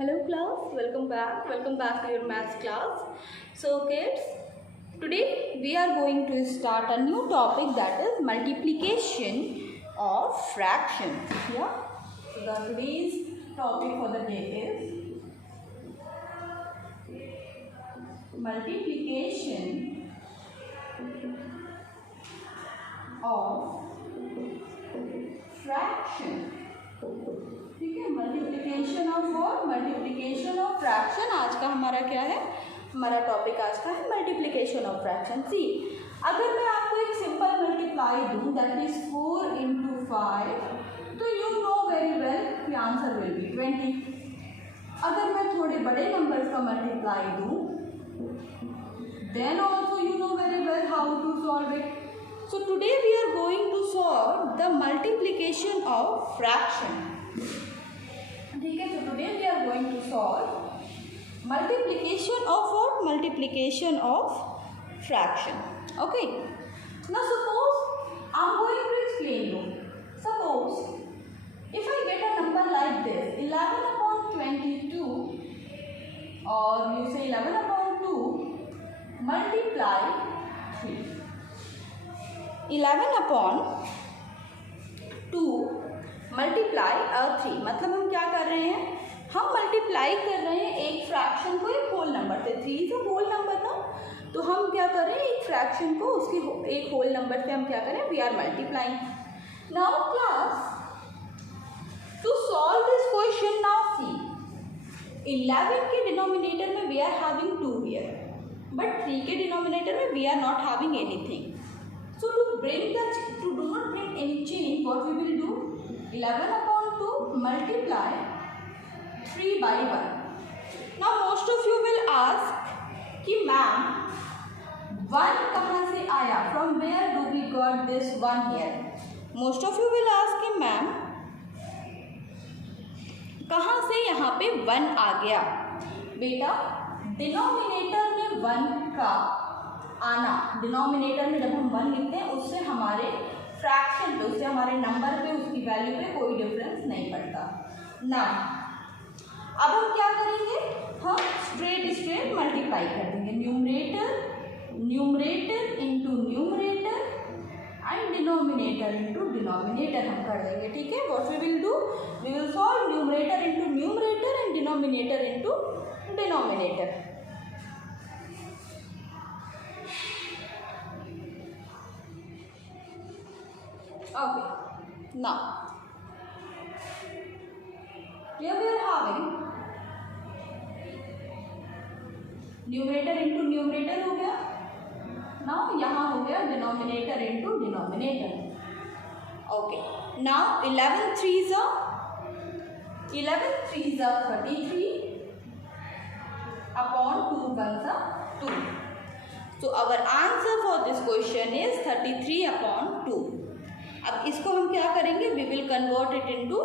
Hello class, welcome back to your maths class. So kids, today we are going to start a new topic, that is multiplication of fractions. Yeah, so the today's topic for the day is multiplication of fraction. ठीक है, multiplication of what, multiplication of fraction आज का हमारा क्या है, हमारा टॉपिक आज का है मल्टीप्लिकेशन ऑफ फ्रैक्शन। सी, अगर मैं आपको एक सिंपल मल्टीप्लाई दूं, दैट इज 4 into 5, तो यू नो वेरी वेल कि आंसर विल बी 20। अगर मैं थोड़े बड़े नंबर्स का मल्टीप्लाई दूं, then also you know very well how to solve it. So today we are going to solve the multiplication of fraction. ठीक है, so today we are going to solve multiplication of what? Multiplication of fraction. Okay. Now suppose I'm going to explain you. Suppose if I get a number like this, 11 upon 22, or you say 11 upon 2 multiply 3. 11 upon 2 मल्टीप्लाई 3, मतलब हम क्या कर रहे हैं, हम मल्टीप्लाई कर रहे हैं एक फ्रैक्शन को एक होल नंबर से। 3 इज अ होल नंबर ना, तो हम क्या कर रहे हैं, एक फ्रैक्शन को उसके एक होल नंबर से हम क्या करें, we are multiplying. Now class, to solve this question, now see 11 के डिनोमिनेटर में we are having 2 here, but 3 के डिनोमिनेटर में we are not having anything. So to do not bring any change, what we will do? 11 upon 2 multiply 3 by 1. Now most of you will ask कि ma'am 1 कहाँ से आया? From where do we got this 1 here? Most of you will ask कि मैम कहाँ से यहाँ पे 1 आ गया? बेटा डिनोमिनेटर में 1 का आना, डिनोमिनेटर में जब हम 1 लिखते हैं उससे हमारे फ्रैक्शन पे, उससे हमारे नंबर पे, उसकी वैल्यू पे कोई डिफरेंस नहीं पड़ता ना। अब हम क्या करेंगे, हम स्ट्रेट मल्टीप्लाई कर देंगे, numerator into numerator and denominator into denominator हम कर देंगे। ठीक है, what we will do, we will solve numerator into numerator and denominator into denominator. Okay, now here we are having numerator into numerator हो गया, now यहाँ हो गया denominator into denominator. Okay, now 11 3s are 33 upon 2 1s are 2. So our answer for this question is 33 upon 2. अब इसको हम क्या करेंगे, we will convert it into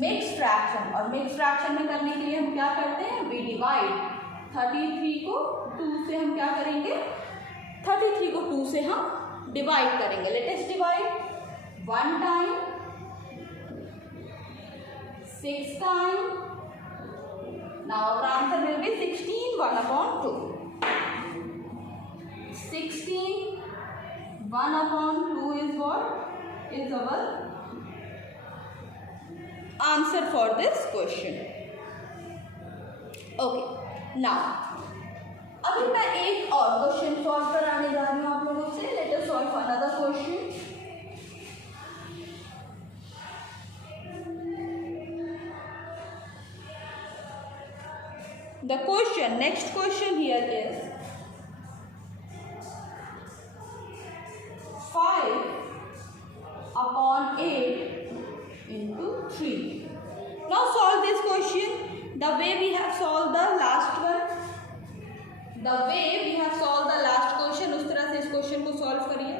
mixed fraction, और मिक्स्ड फ्रैक्शन में करने के लिए हम क्या करते हैं, वी डिवाइड 33 को 2 से हम क्या करेंगे, 33 को 2 से हम डिवाइड करेंगे। Let us divide 1 time, 6 time, now our answer will be 16 1 upon 2। 16 1 upon 2 is what? Is our answer for this question. Okay, now अभी मैं एक और क्वेश्चन सॉल्व कराने जा रही हूँ आप लोगों से। Let us solve another question. The question, next question here is 5 upon 8 into 3. Now solve this question the way we have solved the last one. The way we have solved the last question, उस तरह से इस क्वेश्चन को सॉल्व करिए।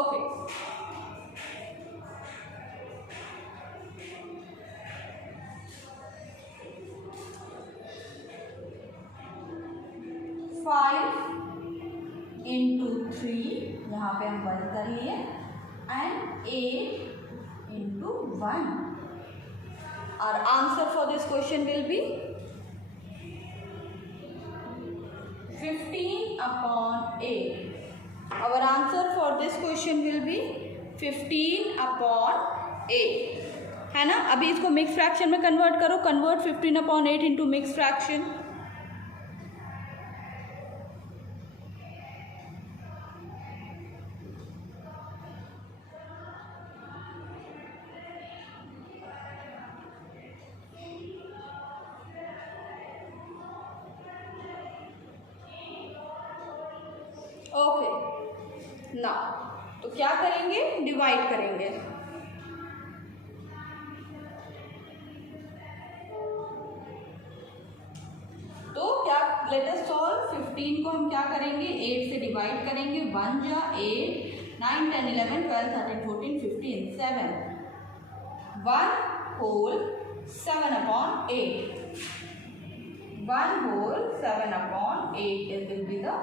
ओके, कर लिए and 8 into 1. Our answer for this question will be 15 upon 8. Our answer for this question will be 15 upon 8. है ना. अभी इसको मिक्स फ्रैक्शन में कन्वर्ट करो. कन्वर्ट 15 upon 8 into मिक्स फ्रैक्शन. ओके ना, तो क्या करेंगे, डिवाइड करेंगे. तो क्या, लेट अस सॉल्व. 15 को हम क्या करेंगे, 8 से डिवाइड करेंगे. 1 जा 8, 9 10 11 12 13 14 15 7. 1 whole 7 upon 8. 1 whole 7 upon 8 it will be the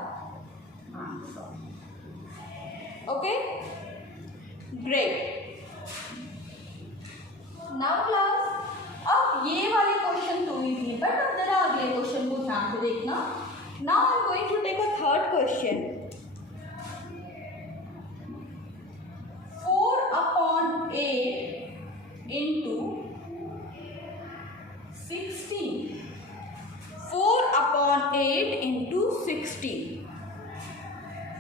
answer. Okay, great. Now class, अब ये वाले क्वेश्चन तो इजी, बट अब जरा अगले क्वेश्चन को ध्यान से देखना. Now I am going to take a third question. 4 upon 8 into 16. 4 upon 8 into 16.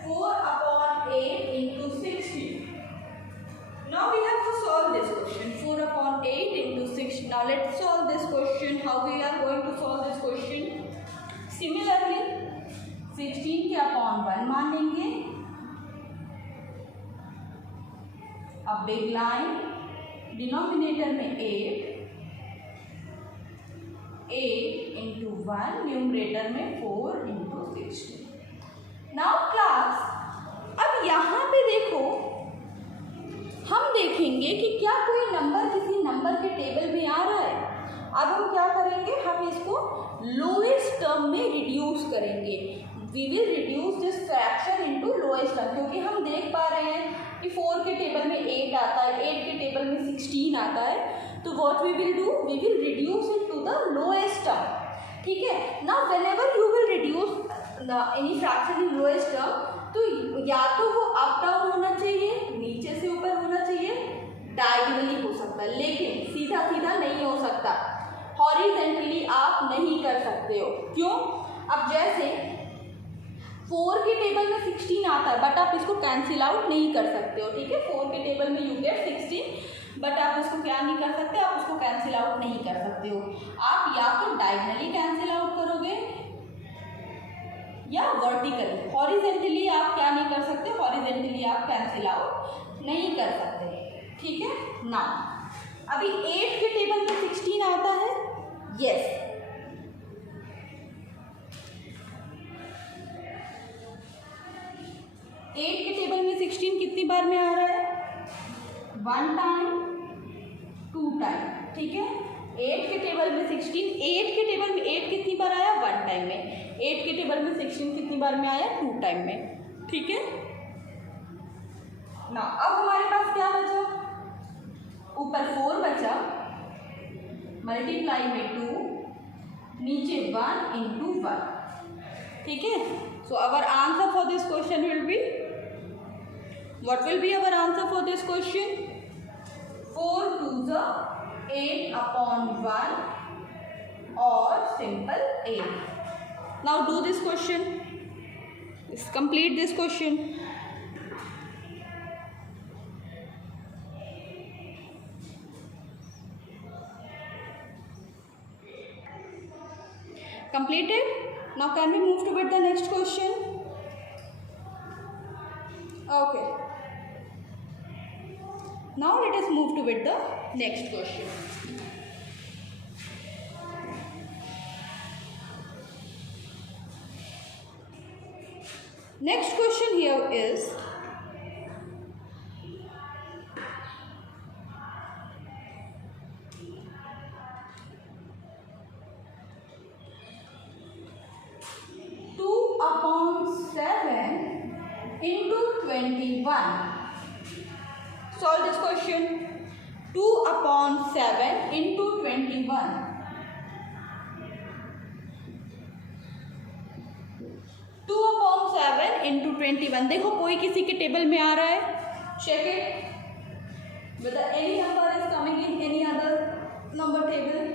4 upon 8 into 16. Now we have to solve this question. 4 upon 8 into 6. Now let's solve this question. How we are going to solve this question? Similarly, 16 के upon 1 मान लेंगे. अब बिग लाइन, डिनोमिनेटर में 8 into 1, न्यूमरेटर में 4 into 16. Now class, अब यहाँ पे देखो, हम देखेंगे कि क्या कोई नंबर किसी नंबर के टेबल में आ रहा है. अब हम क्या करेंगे, हम इसको लोएस्ट टर्म में रिड्यूस करेंगे. We will reduce this fraction into lowest term, क्योंकि हम देख पा रहे हैं कि 4 के टेबल में 8 आता है, 8 के टेबल में 16 आता है. तो what we will do, we will reduce it to the lowest term. ठीक है. Now whenever you will reduce any fraction in lowest term, तो या तो वो अप डाउन होना चाहिए, नीचे से ऊपर होना चाहिए, डायगोनली हो सकता है, लेकिन सीधा सीधा नहीं हो सकता. हॉरिजॉन्टली आप नहीं कर सकते हो. क्यों? अब जैसे 4 के टेबल में 16 आता है, बट आप इसको कैंसिल आउट नहीं कर सकते हो. ठीक है. 4 के टेबल में यू गेट 16, बट आप उसको क्या नहीं कर सकते, आप उसको कैंसिल आउट नहीं कर सकते हो. आप या तो डायगोनली कैंसिल आउट करोगे या वर्टिकली. हॉरिजॉन्टली आप क्या नहीं कर सकते, हॉरिजॉन्टली आप कैंसिल आउट नहीं कर सकते. ठीक है ना. अभी 8 के टेबल में 16 आता है. यस, एट के टेबल में 16 कितनी बार में आ रहा है, 1 टाइम 2 टाइम. ठीक है. 8 के टेबल में 16, 8 के टेबल में 8 कितनी बार आया, 1 टाइम में. 8 के टेबल में 16 कितनी बार में आया, 2 टाइम में. ठीक है ना. अब हमारे पास क्या बचा, ऊपर 4 बचा, मल्टीप्लाई में 2, नीचे 1 into 1. ठीक है. So our answer for this question will be, what will be our answer for this question, 4 2s 8 upon 1 or simple 8. Now do this question. Let's complete this question. Completed. Now can we move to with the next question? Okay. Now let us move to with the next question. Next question here is, upon 7 into 21. Solve this question. 2/7 into 21. 2/7 into 21. देखो कोई किसी के table में आ रहा है. Check it whether any number is coming in any other number table.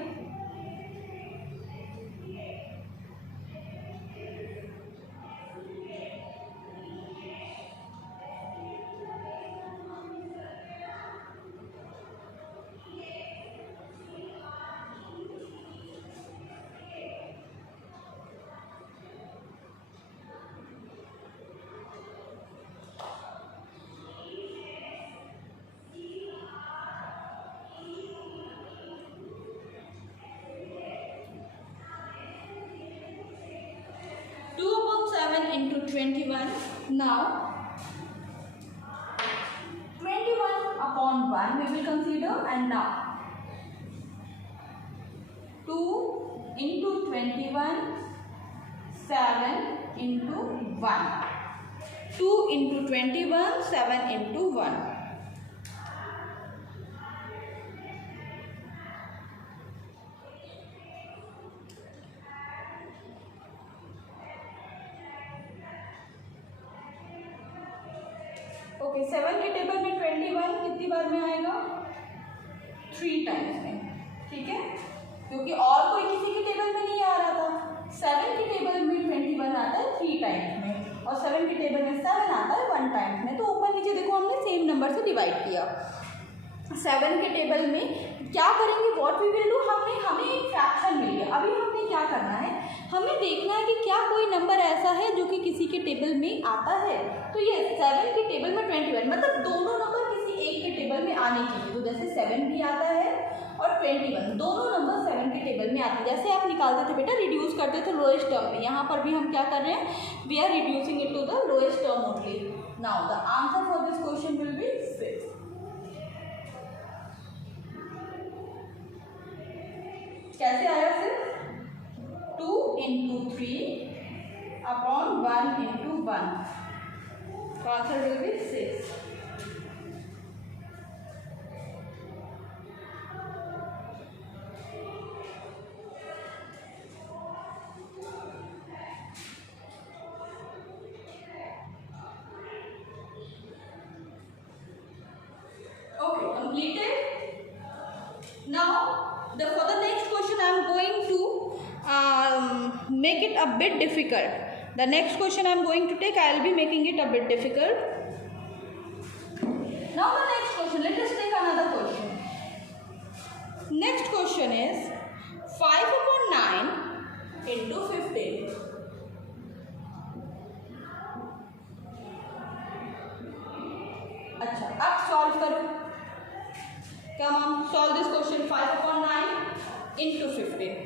Into 21. Now 21/1 we will consider, and now 2 into 21, 7 into 1. 2 into 21, 7 into 1. ओके, 7 के table में 21 कितनी बार में आएगा? 3 टाइम्स में. ठीक है, क्योंकि और कोई किसी के टेबल में नहीं आ रहा था. 7 के टेबल में 21 आता है 3 टाइम्स में, और 7 के टेबल में 7 आता है 1 टाइम्स में. तो ऊपर नीचे देखो हमने सेम नंबर से डिवाइड किया. 7 के टेबल में क्या करेंगे? व्हाट वी विल डू, हमें एक फ्रैक्शन मिल गया. अभी हमने क्या करना है? हमें देखना है कि क्या कोई नंबर ऐसा है जो कि किसी के टेबल में आता है. तो ये 7 के टेबल में 21, मतलब दोनों नंबर किसी एक के टेबल में आने चाहिए. तो जैसे 7 भी आता है और 21, दोनों नंबर 7 के टेबल में आते हैं. जैसे आप निकालते थे बेटा, रिड्यूस करते थे लोएस्ट टर्म में, यहाँ पर भी हम क्या कर रहे हैं? We are reducing it to the lowest term only. Now the answer for this question will be 6. कैसे आया फिर? 2 into 3/1 into 1. तो answer will be 6. Okay, completed. Now for the next question I am going to make it a bit difficult. The next question I am going to take, I will be making it a bit difficult. Now the next question, let us take another question. Next question is 5/9 into 15. अच्छा, अब सॉल्व करो. Come on, solve this question. 5/9 into 15.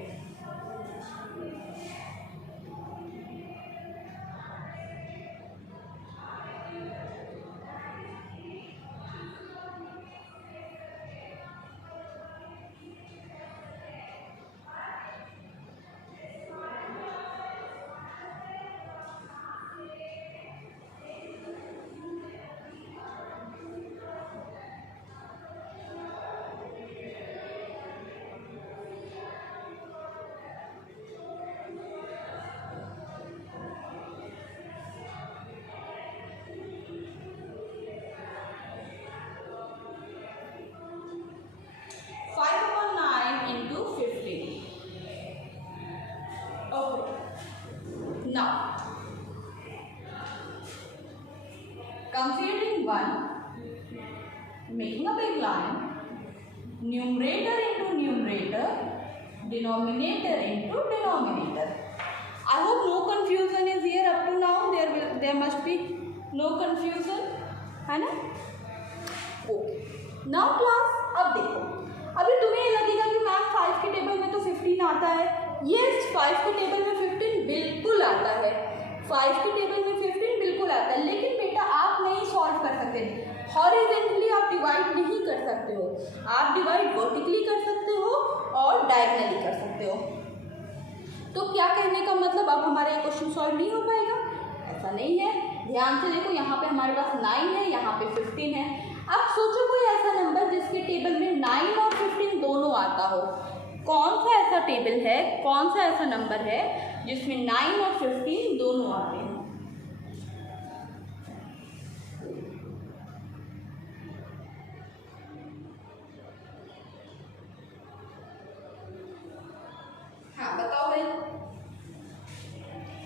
Now, considering 1, making a big line, numerator into numerator, denominator into denominator. I hope no confusion is here up to now. There must be no confusion, है ना? Okay. Now class, अब देखो, अभी तुम्हें लगेगा कि मैम 5 के table में तो 15 आता है. यस, 5 के टेबल में 15 बिल्कुल आता है. 5 के टेबल में 15 बिल्कुल आता है, लेकिन बेटा आप नहीं सॉल्व कर सकते. हॉरिजॉन्टली आप डिवाइड नहीं कर सकते हो. आप डिवाइड वर्टिकली कर सकते हो और डायगनली कर सकते हो. तो क्या कहने का मतलब, अब हमारा ये क्वेश्चन सॉल्व नहीं हो पाएगा? ऐसा नहीं है. ध्यान से देखो, यहाँ पे हमारे पास 9 है, यहाँ पे 15 है. अब सोचो कोई ऐसा नंबर जिसके टेबल में 9 और 15 दोनों आता हो। कौन सा ऐसा टेबल है, कौन सा ऐसा नंबर है जिसमें 9 और 15 दोनों आते हैं? हाँ बताओ भाई।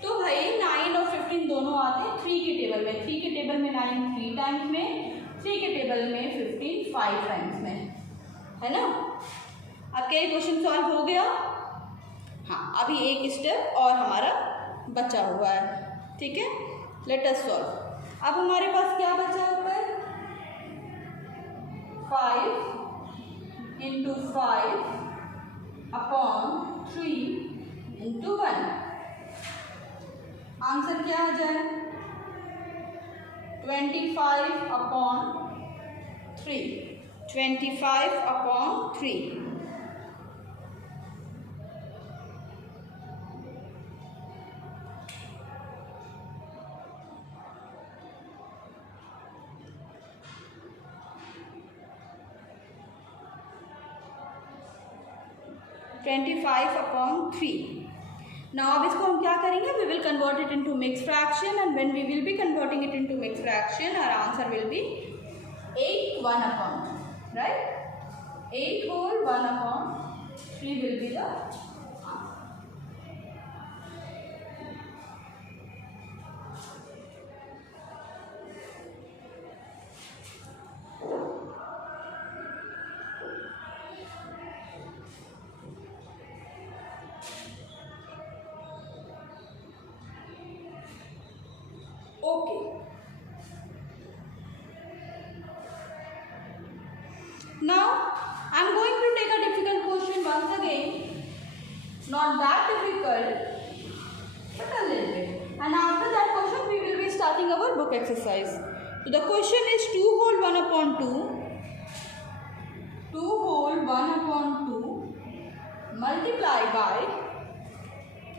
तो भाई 9 और 15 दोनों आते हैं 3 के टेबल में। 3 के टेबल में 9 3 टाइम्स में, 3 के टेबल में 15 5 टाइम्स में, है ना। अब क्या ये क्वेश्चन सॉल्व हो गया? हाँ, अभी एक स्टेप और हमारा बचा हुआ है, ठीक है। Let us solve. अब हमारे पास क्या बचा हुआ है? 5 इंटू 5 अपॉन 3 इंटू 1। आंसर क्या आ जाए? 25 अपॉन 3। 25 अपॉन 3। नाउ अब इसको हम क्या करेंगे? We will convert it into mix fraction, and when we will be converting it into mix fraction our answer will be 8 1 upon 2, right. 8 whole 1 upon 3 will be the answer. Okay. Now I am going to take a difficult question once again. Not that difficult, but a little bit. And after that question, we will be starting our book exercise. So the question is 2 whole 1 upon 2. 2 whole 1 upon 2 multiply by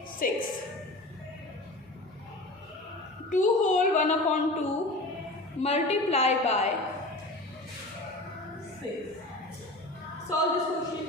6. 2 whole 1 upon 2 multiply by 6. Solve this question.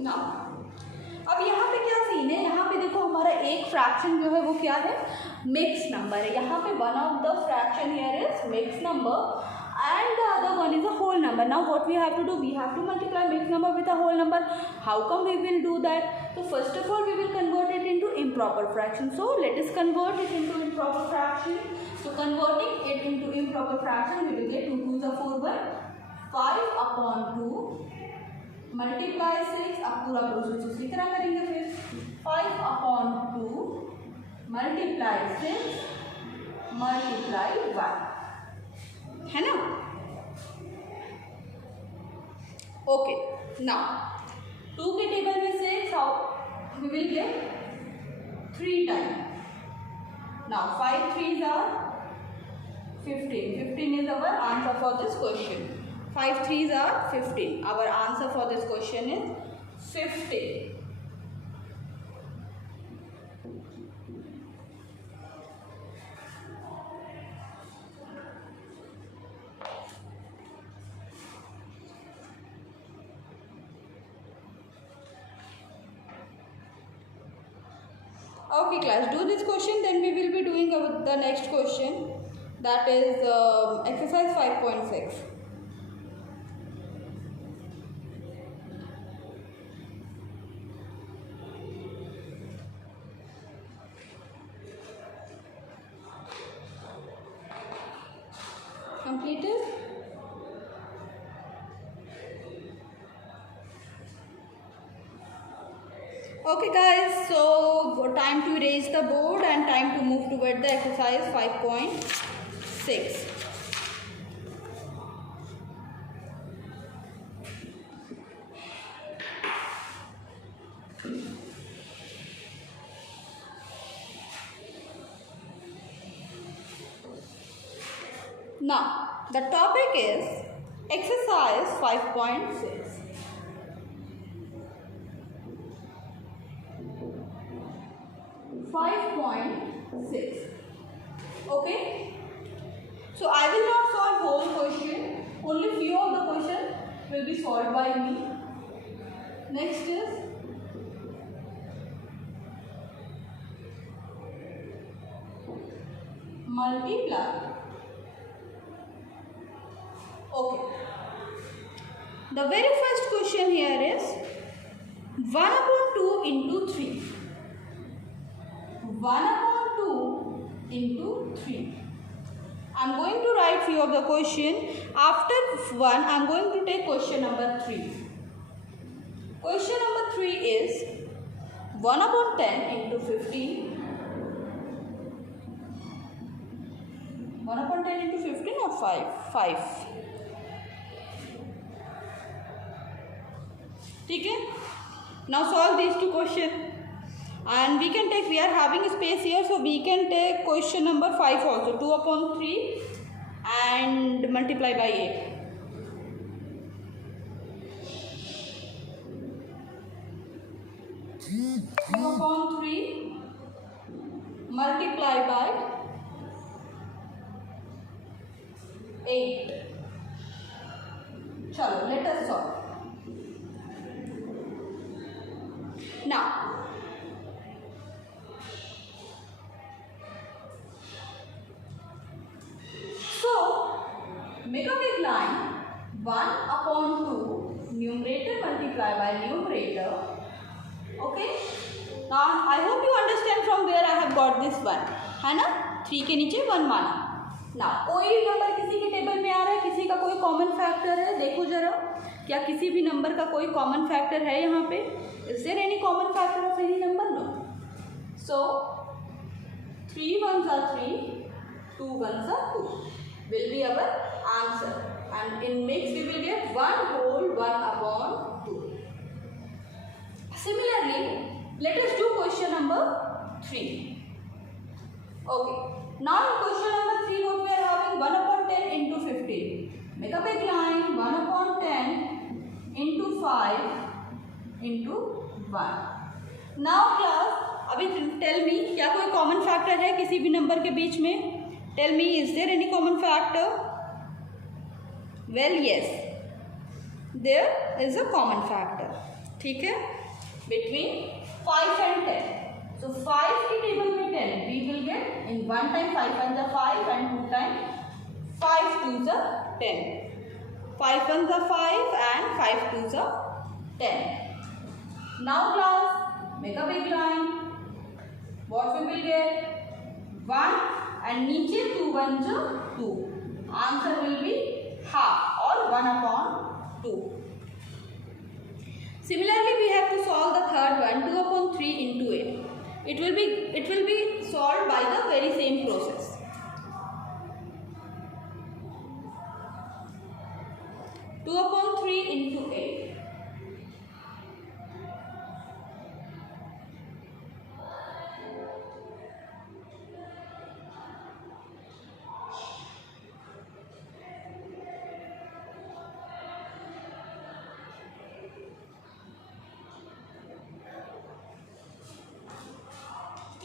ना अब यहाँ पे क्या सीन है? यहाँ पे देखो हमारा एक फ्रैक्शन जो है वो क्या है? मिक्स नंबर है। यहाँ पे one of the fraction here is mix number and the other one is a whole number. Now what we have to do? We have to multiply mixed number with a whole number. How come we will do that? So first of all we will convert it into improper fraction. So let us convert it into improper fraction. So converting it into improper fraction, we will get 2 2s are 4 by 5 upon 2 multiply 6. अब पूरा प्रोसेस उसी तरह करेंगे। फिर 5 upon 2 multiply 6 multiply 1, है ना। Okay, now 2 के table में 6 how we will get 3 time. Now 5 3s are 15. 15 is our answer for this question. 5 3s are 15. Our answer for this question is 15. Okay class, do this question, then we will be doing the next question, that is exercise 5.6. Completed? Okay guys, so time to erase the board and time to move toward the exercise 5.6. Now, the topic is exercise 5.6. Okay. So I will not solve whole question. Only few of the question will be solved by me. Next is multiply. Okay. The very first question here is 1 upon 2 into 3. 1 upon 2 into 3. I am going to write few of the question. After 1, I am going to take question number 3. Question number 3 is 1 upon 10 into 15. 1 upon 10 into 15 or 5? 5. Okay? Now solve these two questions. And we can take, we are having space here, so we can take question number 5 also. 2 upon 3 and multiply by 8. Two upon 3 multiply by 8. Chalo, let us solve. Now, so make a big line. 1 upon 2 numerator multiply by numerator. Okay. Now I hope you understand from where I have got this one. है ना? 3 के नीचे 1 माना. Now कोई नंबर किसी के table में आ रहा है, किसी का कोई कॉमन फैक्टर है, देखो जरा क्या किसी भी नंबर का कोई कॉमन फैक्टर है यहाँ पे? Is there any common factor of any number? No. So 3 ones are 3, 2 ones are 2 will be our answer, and in mix we will get 1 whole 1 upon 2. Similarly, let us do question number 3. Okay. Now in question number 3 what we are having 1 upon 10 into 15. Make a big line 1 upon 10 into 5 into 1. Now class, अभी tell me क्या कोई common factor है किसी भी number के बीच में? Tell me, is there any common factor? Well, yes, there is a common factor. ठीक है? Between 5 and 10. So 5 के table में 10 we will get in 1 time 5 ones are 5 and 2 time 5 twos are 10. 5 ones are 5 and 5 twos are 10. Now class, make a big line. What we will get? 1 and नीचे 2 ones are 2. Answer will be half or 1 upon 2. Similarly, we have to solve the third one 2 upon 3 into 8. It will be solved by the very same process. Two upon 3 into 8.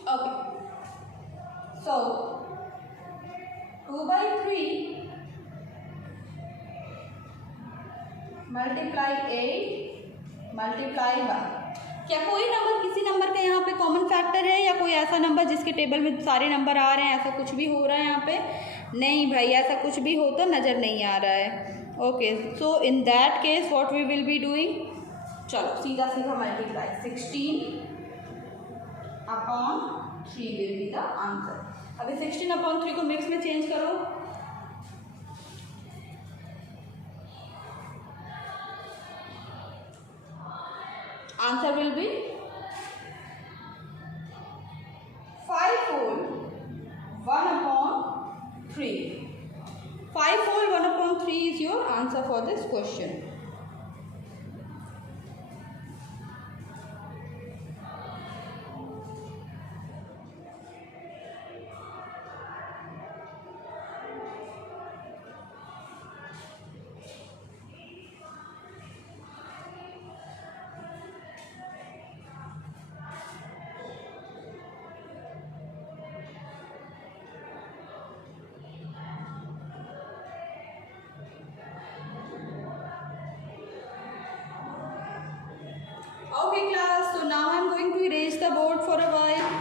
Okay. So 2 by 3 multiply 8 multiply 1. क्या कोई नंबर किसी नंबर का यहाँ पे common factor है या कोई ऐसा नंबर जिसके टेबल में सारे नंबर आ रहे हैं, ऐसा कुछ भी हो रहा है यहाँ पे? नहीं भाई, ऐसा कुछ भी हो तो नज़र नहीं आ रहा है. Okay, so in that case what we will be doing, चलो सीधा सीधा multiply 16 upon 3 will be the answer. अभी 16 अपॉन 3 को मिक्स में चेंज करो. Answer will be C is your answer for this question. Okay class, so now I am going to erase the board for a while.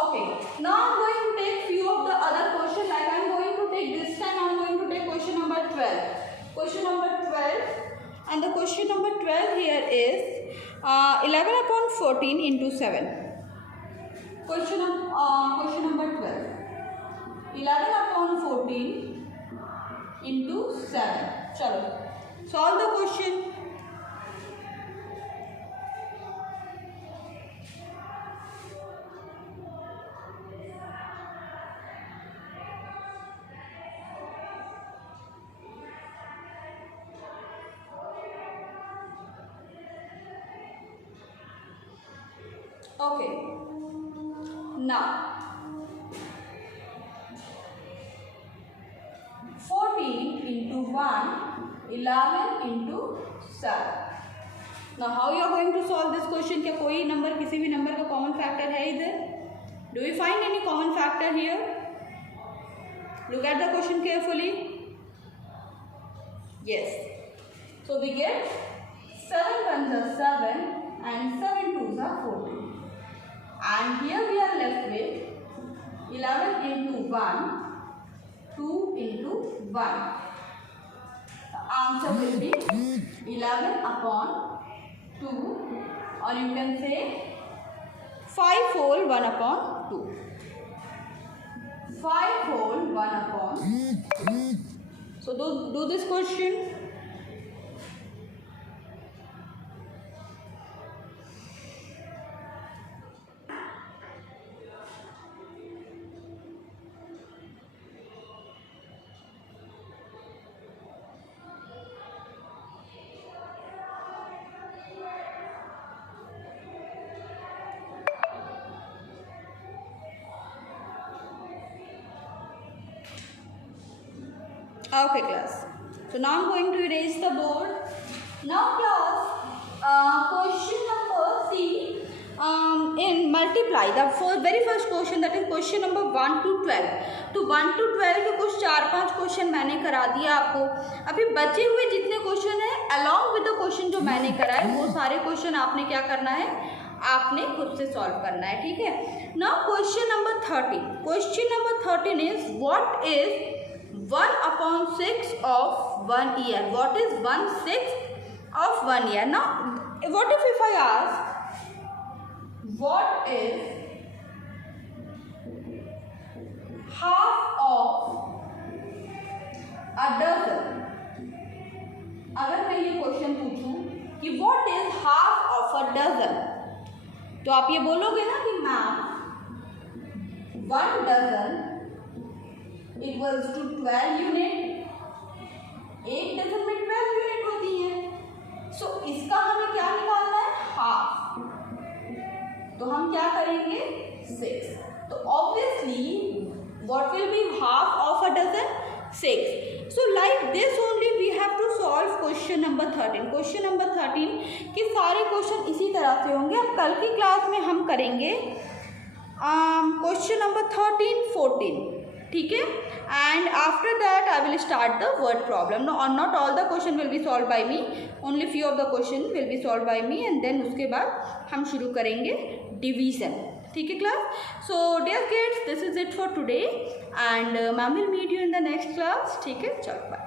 Okay, now I am going to take few of the other questions, like I am going to take this time I am going to take question number 12. Question number 12, and the question number 12 here is 11 upon 14 into 7. Question number 12. 11 upon 14 into 7. Chalo, solve the question. Okay, now 14 into 1, 11 into 7. Now how you are going to solve this question? क्या कोई नंबर, किसी भी नंबर का common factor है इधर? Do you find any common factor here? Look at the question carefully. Yes. So we get 7 ones are 7 and 7 twos are 14. And here we are left with 11 into 1, 2 into 1. The answer will be 11 upon 2, or you can say 5 whole 1 upon 2. 5 whole 1 upon 2. So do this question. Okay class, so now I am going to erase the board. Now class, question number C, in multiply, the very first question, that is question number 1 to 12. तो 1 to 12 के कुछ 4-5 क्वेश्चन मैंने करा दिया आपको. अभी बचे हुए जितने क्वेश्चन हैं अलॉन्ग विद द क्वेश्चन जो मैंने कराए, वो सारे क्वेश्चन आपने क्या करना है, आपने खुद से सॉल्व करना है. ठीक है. Now question number 13. Question number 13 is what is 1 upon 6 of 1 year? What is 1/6 of 1 year? Now, what if I ask, what is half of a dozen? अगर मैं ये क्वेश्चन पूछूं कि what is half of a dozen, तो आप ये बोलोगे ना कि ma'am 1 dozen equals to 12 unit. एक डजन में 12 यूनिट होती है. सो इसका हमें क्या निकालना है, हाफ. तो हम क्या करेंगे, 6. तो obviously what will be half of a dozen, 6. So like this only we have to solve question number 13. Question number 13 के सारे क्वेश्चन इसी तरह से होंगे. अब कल की क्लास में हम करेंगे क्वेश्चन नंबर 13, 14. ठीक है. And after that I will start the word problem. No, not all the question will be solved by me. Only few of the question will be solved by me, and then उसके बाद हम शुरू करेंगे division. ठीक है class. So dear kids, this is it for today, and ma'am will meet you in the next class. ठीक है, चलो bye.